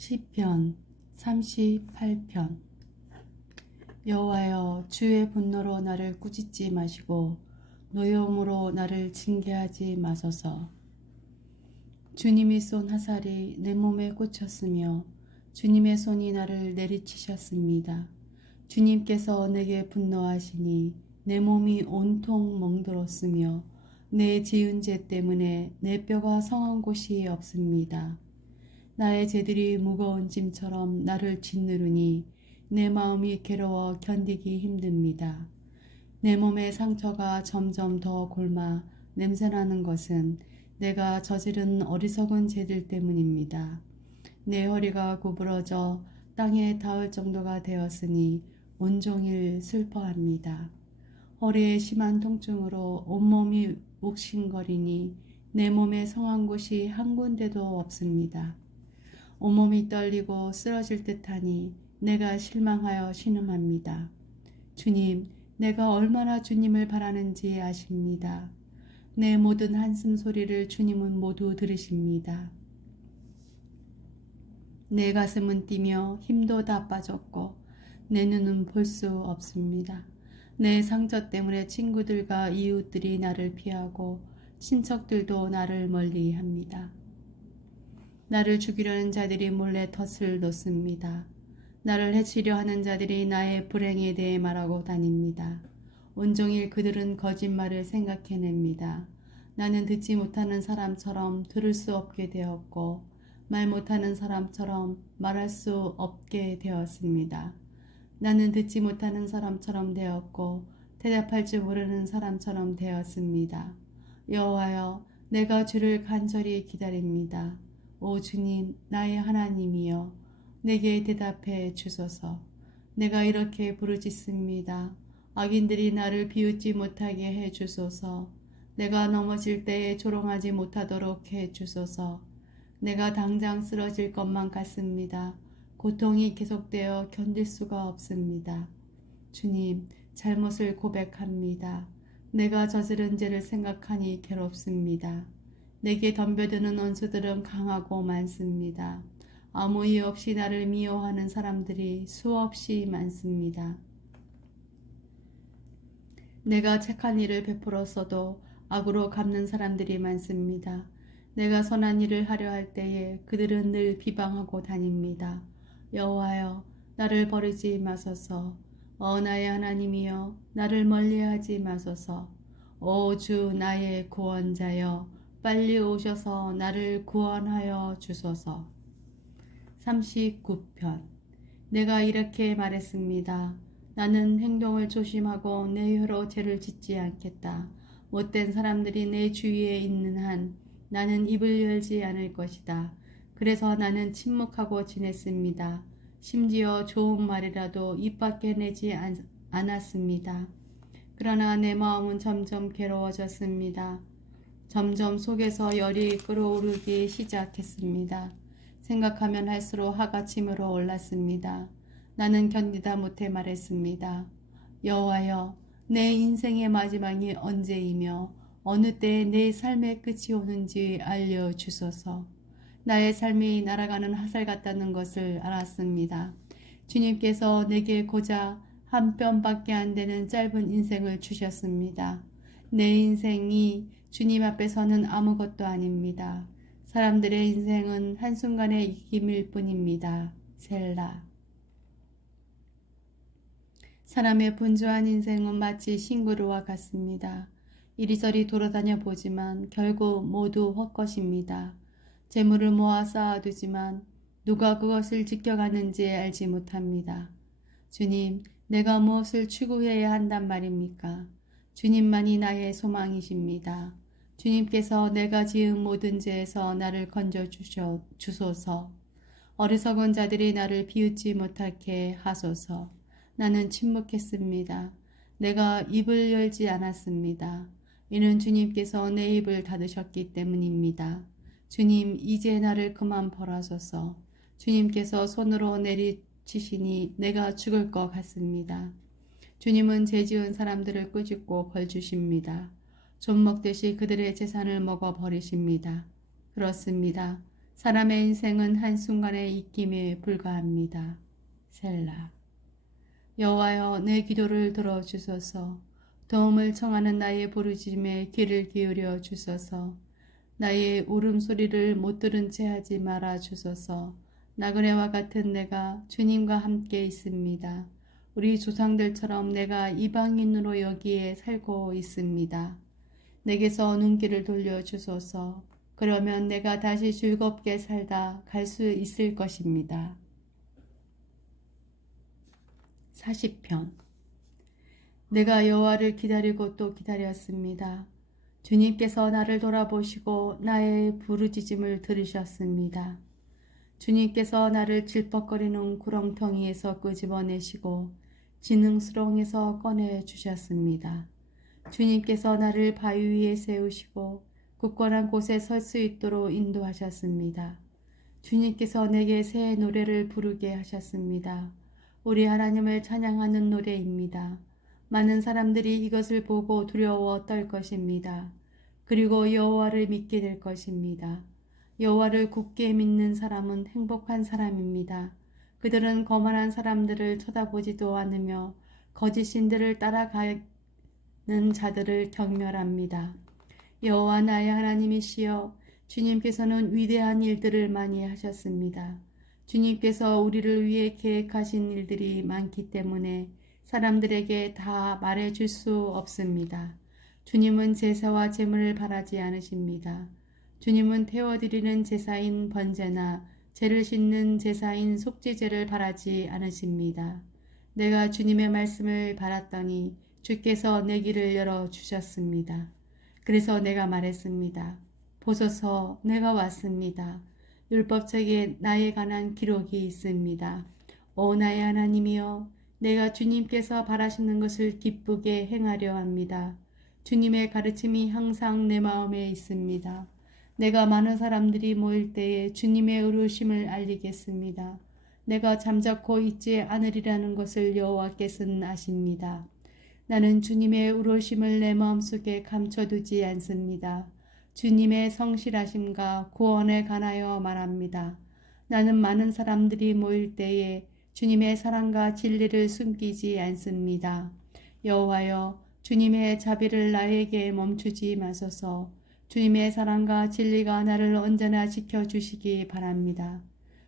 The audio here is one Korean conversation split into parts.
시편 38편. 여호와여, 주의 분노로 나를 꾸짖지 마시고 노여움으로 나를 징계하지 마소서. 주님이 쏜 화살이 내 몸에 꽂혔으며 주님의 손이 나를 내리치셨습니다. 주님께서 내게 분노하시니 내 몸이 온통 멍들었으며 내 지은 죄 때문에 내 뼈가 성한 곳이 없습니다. 나의 죄들이 무거운 짐처럼 나를 짓누르니 내 마음이 괴로워 견디기 힘듭니다. 내 몸의 상처가 점점 더 골마 냄새나는 것은 내가 저지른 어리석은 죄들 때문입니다. 내 허리가 구부러져 땅에 닿을 정도가 되었으니 온종일 슬퍼합니다. 허리에 심한 통증으로 온몸이 욱신거리니 내 몸에 성한 곳이 한 군데도 없습니다. 온몸이 떨리고 쓰러질 듯하니 내가 실망하여 신음합니다. 주님, 내가 얼마나 주님을 바라는지 아십니다. 내 모든 한숨 소리를 주님은 모두 들으십니다. 내 가슴은 뛰며 힘도 다 빠졌고 내 눈은 볼 수 없습니다. 내 상처 때문에 친구들과 이웃들이 나를 피하고 친척들도 나를 멀리합니다. 나를 죽이려는 자들이 몰래 덫을 놓습니다. 나를 해치려 하는 자들이 나의 불행에 대해 말하고 다닙니다. 온종일 그들은 거짓말을 생각해냅니다. 나는 듣지 못하는 사람처럼 들을 수 없게 되었고 말 못하는 사람처럼 말할 수 없게 되었습니다. 나는 듣지 못하는 사람처럼 되었고 대답할 줄 모르는 사람처럼 되었습니다. 여호와여, 내가 주를 간절히 기다립니다. 오 주님, 나의 하나님이여, 내게 대답해 주소서. 내가 이렇게 부르짖습니다. 악인들이 나를 비웃지 못하게 해 주소서. 내가 넘어질 때에 조롱하지 못하도록 해 주소서. 내가 당장 쓰러질 것만 같습니다. 고통이 계속되어 견딜 수가 없습니다. 주님, 잘못을 고백합니다. 내가 저지른 죄를 생각하니 괴롭습니다. 내게 덤벼드는 원수들은 강하고 많습니다. 아무 이유 없이 나를 미워하는 사람들이 수없이 많습니다. 내가 착한 일을 베풀었어도 악으로 갚는 사람들이 많습니다. 내가 선한 일을 하려 할 때에 그들은 늘 비방하고 다닙니다. 여호와여, 나를 버리지 마소서. 나의 하나님이여, 나를 멀리하지 마소서. 오 주 나의 구원자여, 빨리 오셔서 나를 구원하여 주소서. 39편. 내가 이렇게 말했습니다. 나는 행동을 조심하고 내 혀로 죄를 짓지 않겠다. 못된 사람들이 내 주위에 있는 한 나는 입을 열지 않을 것이다. 그래서 나는 침묵하고 지냈습니다. 심지어 좋은 말이라도 입 밖에 내지 않았습니다. 그러나 내 마음은 점점 괴로워졌습니다. 점점 속에서 열이 끓어오르기 시작했습니다. 생각하면 할수록 화가 치밀어 올랐습니다. 나는 견디다 못해 말했습니다. 여호와여, 내 인생의 마지막이 언제이며 어느 때에 내 삶의 끝이 오는지 알려주소서. 나의 삶이 날아가는 화살 같다는 것을 알았습니다. 주님께서 내게 고작 한 뼘밖에 안 되는 짧은 인생을 주셨습니다. 내 인생이 주님 앞에서는 아무것도 아닙니다. 사람들의 인생은 한순간의 이김일 뿐입니다. 셀라. 사람의 분주한 인생은 마치 싱그루와 같습니다. 이리저리 돌아다녀 보지만 결국 모두 헛것입니다. 재물을 모아 쌓아두지만 누가 그것을 지켜가는지 알지 못합니다. 주님, 내가 무엇을 추구해야 한단 말입니까? 주님만이 나의 소망이십니다. 주님께서 내가 지은 모든 죄에서 나를 건져 주소서. 어리석은 자들이 나를 비웃지 못하게 하소서. 나는 침묵했습니다. 내가 입을 열지 않았습니다. 이는 주님께서 내 입을 닫으셨기 때문입니다. 주님, 이제 나를 그만 벌하소서. 주님께서 손으로 내리치시니 내가 죽을 것 같습니다. 주님은 죄 지은 사람들을 꾸짖고 벌 주십니다. 좀 먹듯이 그들의 재산을 먹어 버리십니다. 그렇습니다. 사람의 인생은 한순간의 입김에 불과합니다. 셀라. 여호와여, 내 기도를 들어주소서. 도움을 청하는 나의 부르짖음에 귀를 기울여 주소서. 나의 울음소리를 못 들은 채 하지 말아 주소서. 나그네와 같은 내가 주님과 함께 있습니다. 우리 조상들처럼 내가 이방인으로 여기에 살고 있습니다. 내게서 눈길을 돌려 주소서. 그러면 내가 다시 즐겁게 살다 갈 수 있을 것입니다. 40편. 내가 여호와를 기다리고 또 기다렸습니다. 주님께서 나를 돌아보시고 나의 부르짖음을 들으셨습니다. 주님께서 나를 질퍽거리는 구렁텅이에서 끄집어내시고 진흥수렁에서 꺼내 주셨습니다. 주님께서 나를 바위 위에 세우시고 굳건한 곳에 설 수 있도록 인도하셨습니다. 주님께서 내게 새 노래를 부르게 하셨습니다. 우리 하나님을 찬양하는 노래입니다. 많은 사람들이 이것을 보고 두려워 떨 것입니다. 그리고 여호와를 믿게 될 것입니다. 여호와를 굳게 믿는 사람은 행복한 사람입니다. 그들은 거만한 사람들을 쳐다보지도 않으며 거짓 신들을 따라가는 자들을 경멸합니다. 여호와 나의 하나님이시여, 주님께서는 위대한 일들을 많이 하셨습니다. 주님께서 우리를 위해 계획하신 일들이 많기 때문에 사람들에게 다 말해줄 수 없습니다. 주님은 제사와 제물을 바라지 않으십니다. 주님은 태워드리는 제사인 번제나 죄를 씻는 제사인 속죄제를 바라지 않으십니다. 내가 주님의 말씀을 바랐더니 주께서 내 길을 열어주셨습니다. 그래서 내가 말했습니다. 보소서, 내가 왔습니다. 율법책에 나에 관한 기록이 있습니다. 오 나의 하나님이여, 내가 주님께서 바라시는 것을 기쁘게 행하려 합니다. 주님의 가르침이 항상 내 마음에 있습니다. 내가 많은 사람들이 모일 때에 주님의 의로우심을 알리겠습니다. 내가 잠자코 있지 않으리라는 것을 여호와께서는 아십니다. 나는 주님의 의로우심을 내 마음속에 감춰두지 않습니다. 주님의 성실하심과 구원에 관하여 말합니다. 나는 많은 사람들이 모일 때에 주님의 사랑과 진리를 숨기지 않습니다. 여호와여, 주님의 자비를 나에게 멈추지 마소서. 주님의 사랑과 진리가 나를 언제나 지켜주시기 바랍니다.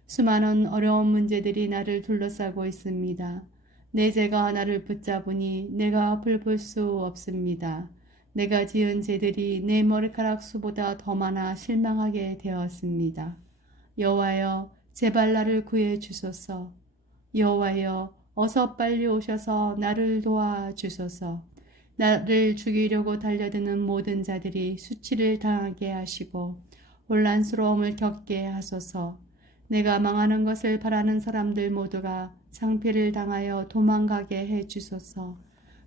수많은 어려운 문제들이 나를 둘러싸고 있습니다. 내 죄가 나를 붙잡으니 내가 앞을 볼 수 없습니다. 내가 지은 죄들이 내 머리카락 수보다 더 많아 실망하게 되었습니다. 여호와여, 제발 나를 구해 주소서. 여호와여, 어서 빨리 오셔서 나를 도와주소서. 나를 죽이려고 달려드는 모든 자들이 수치를 당하게 하시고 혼란스러움을 겪게 하소서. 내가 망하는 것을 바라는 사람들 모두가 창피를 당하여 도망가게 해 주소서.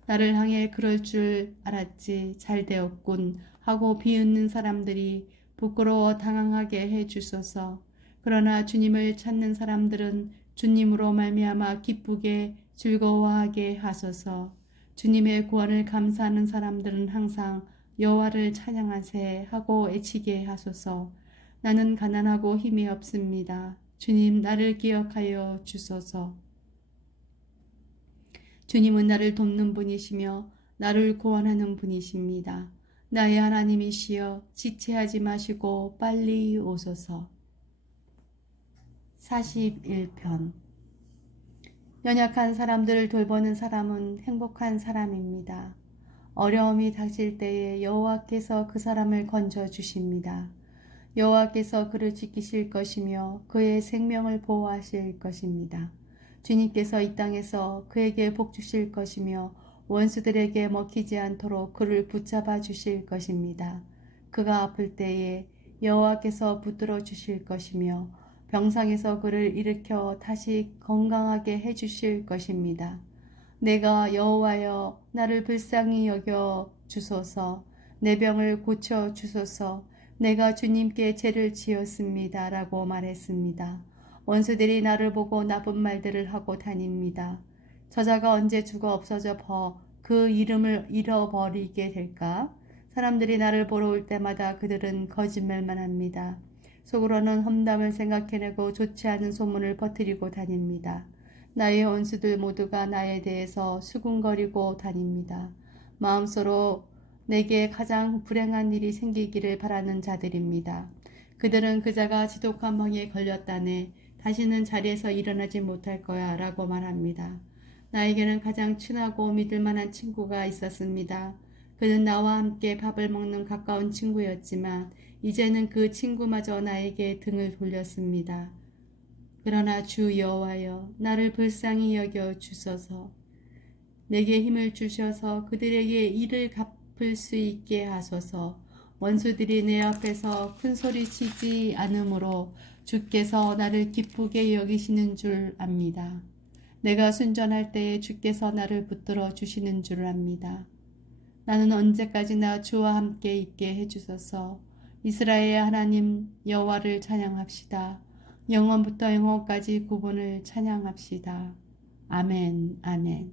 나를 향해 그럴 줄 알았지, 잘되었군 하고 비웃는 사람들이 부끄러워 당황하게 해 주소서. 그러나 주님을 찾는 사람들은 주님으로 말미암아 기쁘게 즐거워하게 하소서. 주님의 구원을 감사하는 사람들은 항상 여호와를 찬양하세 하고 애치게 하소서. 나는 가난하고 힘이 없습니다. 주님, 나를 기억하여 주소서. 주님은 나를 돕는 분이시며 나를 구원하는 분이십니다. 나의 하나님이시여, 지체하지 마시고 빨리 오소서. 41편. 연약한 사람들을 돌보는 사람은 행복한 사람입니다. 어려움이 닥칠 때에 여호와께서 그 사람을 건져 주십니다. 여호와께서 그를 지키실 것이며 그의 생명을 보호하실 것입니다. 주님께서 이 땅에서 그에게 복 주실 것이며 원수들에게 먹히지 않도록 그를 붙잡아 주실 것입니다. 그가 아플 때에 여호와께서 붙들어 주실 것이며 병상에서 그를 일으켜 다시 건강하게 해주실 것입니다. 내가 여호와여, 나를 불쌍히 여겨 주소서. 내 병을 고쳐 주소서. 내가 주님께 죄를 지었습니다 라고 말했습니다. 원수들이 나를 보고 나쁜 말들을 하고 다닙니다. 저자가 언제 죽어 없어져 그 이름을 잃어버리게 될까? 사람들이 나를 보러 올 때마다 그들은 거짓말만 합니다. 속으로는 험담을 생각해내고 좋지 않은 소문을 퍼뜨리고 다닙니다. 나의 원수들 모두가 나에 대해서 수군거리고 다닙니다. 마음속으로 내게 가장 불행한 일이 생기기를 바라는 자들입니다. 그들은 그자가 지독한 병에 걸렸다네 다시는 자리에서 일어나지 못할 거야 라고 말합니다. 나에게는 가장 친하고 믿을 만한 친구가 있었습니다. 그는 나와 함께 밥을 먹는 가까운 친구였지만 이제는 그 친구마저 나에게 등을 돌렸습니다. 그러나 주 여호와여, 나를 불쌍히 여겨 주소서. 내게 힘을 주셔서 그들에게 이를 갚을 수 있게 하소서. 원수들이 내 앞에서 큰 소리 치지 않으므로 주께서 나를 기쁘게 여기시는 줄 압니다. 내가 순전할 때에 주께서 나를 붙들어 주시는 줄 압니다. 나는 언제까지나 주와 함께 있게 해주소서. 이스라엘의 하나님 여호와를 찬양합시다. 영원부터 영원까지 그분을 찬양합시다. 아멘, 아멘.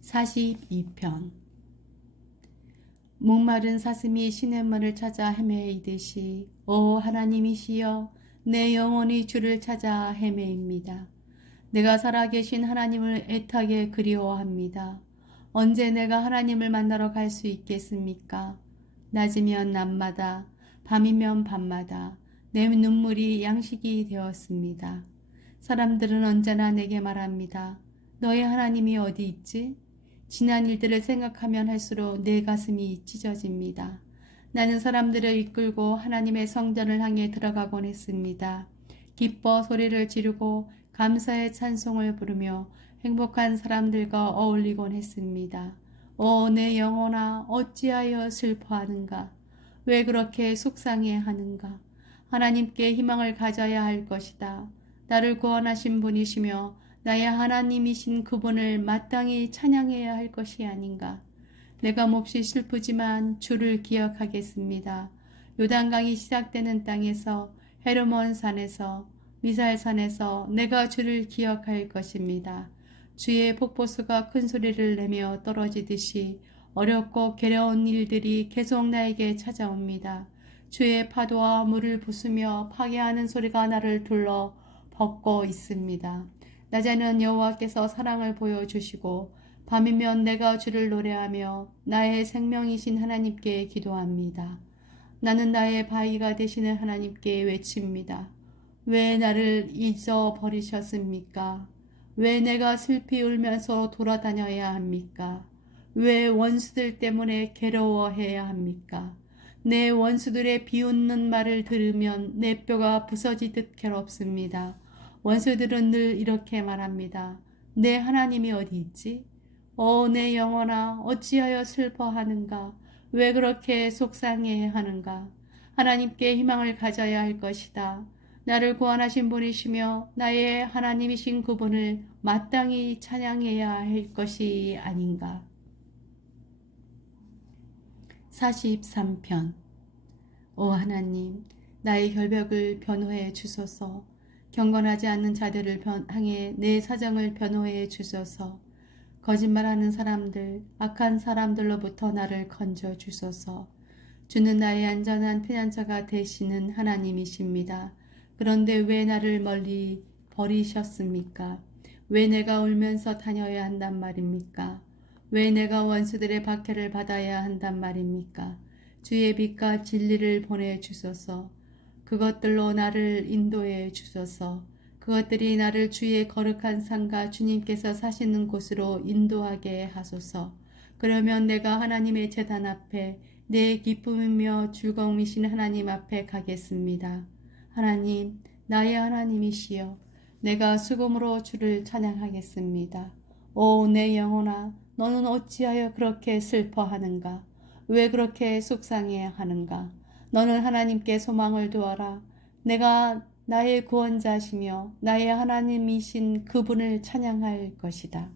42편. 목마른 사슴이 시냇물을 찾아 헤매이듯이 오 하나님이시여 내 영혼이 주를 찾아 헤매입니다. 내가 살아계신 하나님을 애타게 그리워합니다. 언제 내가 하나님을 만나러 갈 수 있겠습니까? 낮이면 낮마다, 밤이면 밤마다 내 눈물이 양식이 되었습니다. 사람들은 언제나 내게 말합니다. 너의 하나님이 어디 있지? 지난 일들을 생각하면 할수록 내 가슴이 찢어집니다. 나는 사람들을 이끌고 하나님의 성전을 향해 들어가곤 했습니다. 기뻐 소리를 지르고 감사의 찬송을 부르며 행복한 사람들과 어울리곤 했습니다. 오, 내 영혼아, 어찌하여 슬퍼하는가? 왜 그렇게 속상해하는가? 하나님께 희망을 가져야 할 것이다. 나를 구원하신 분이시며 나의 하나님이신 그분을 마땅히 찬양해야 할 것이 아닌가? 내가 몹시 슬프지만 주를 기억하겠습니다. 요단강이 시작되는 땅에서 헤르몬 산에서 미사엘 산에서 내가 주를 기억할 것입니다. 주의 폭포수가 큰 소리를 내며 떨어지듯이 어렵고 괴로운 일들이 계속 나에게 찾아옵니다. 주의 파도와 물을 부수며 파괴하는 소리가 나를 둘러 덮고 있습니다. 낮에는 여호와께서 사랑을 보여주시고 밤이면 내가 주를 노래하며 나의 생명이신 하나님께 기도합니다. 나는 나의 바위가 되시는 하나님께 외칩니다. 왜 나를 잊어버리셨습니까? 왜 내가 슬피 울면서 돌아다녀야 합니까? 왜 원수들 때문에 괴로워해야 합니까? 내 원수들의 비웃는 말을 들으면 내 뼈가 부서지듯 괴롭습니다. 원수들은 늘 이렇게 말합니다. 내 하나님이 어디 있지? 내 영혼아, 어찌하여 슬퍼하는가? 왜 그렇게 속상해 하는가? 하나님께 희망을 가져야 할 것이다. 나를 구원하신 분이시며 나의 하나님이신 그분을 마땅히 찬양해야 할 것이 아닌가. 43편. 오 하나님, 나의 결벽을 변호해 주소서. 경건하지 않는 자들을 향해 내 사정을 변호해 주소서. 거짓말하는 사람들, 악한 사람들로부터 나를 건져 주소서. 주는 나의 안전한 피난처가 되시는 하나님이십니다. 그런데 왜 나를 멀리 버리셨습니까? 왜 내가 울면서 다녀야 한단 말입니까? 왜 내가 원수들의 박해를 받아야 한단 말입니까? 주의 빛과 진리를 보내주소서. 그것들로 나를 인도해 주소서. 그것들이 나를 주의 거룩한 산과 주님께서 사시는 곳으로 인도하게 하소서. 그러면 내가 하나님의 제단 앞에 내 기쁨이며 즐거움이신 하나님 앞에 가겠습니다. 하나님, 나의 하나님이시여, 내가 수금으로 주를 찬양하겠습니다. 오, 내 영혼아, 너는 어찌하여 그렇게 슬퍼하는가? 왜 그렇게 속상해 하는가? 너는 하나님께 소망을 두어라. 내가 나의 구원자시며 나의 하나님이신 그분을 찬양할 것이다.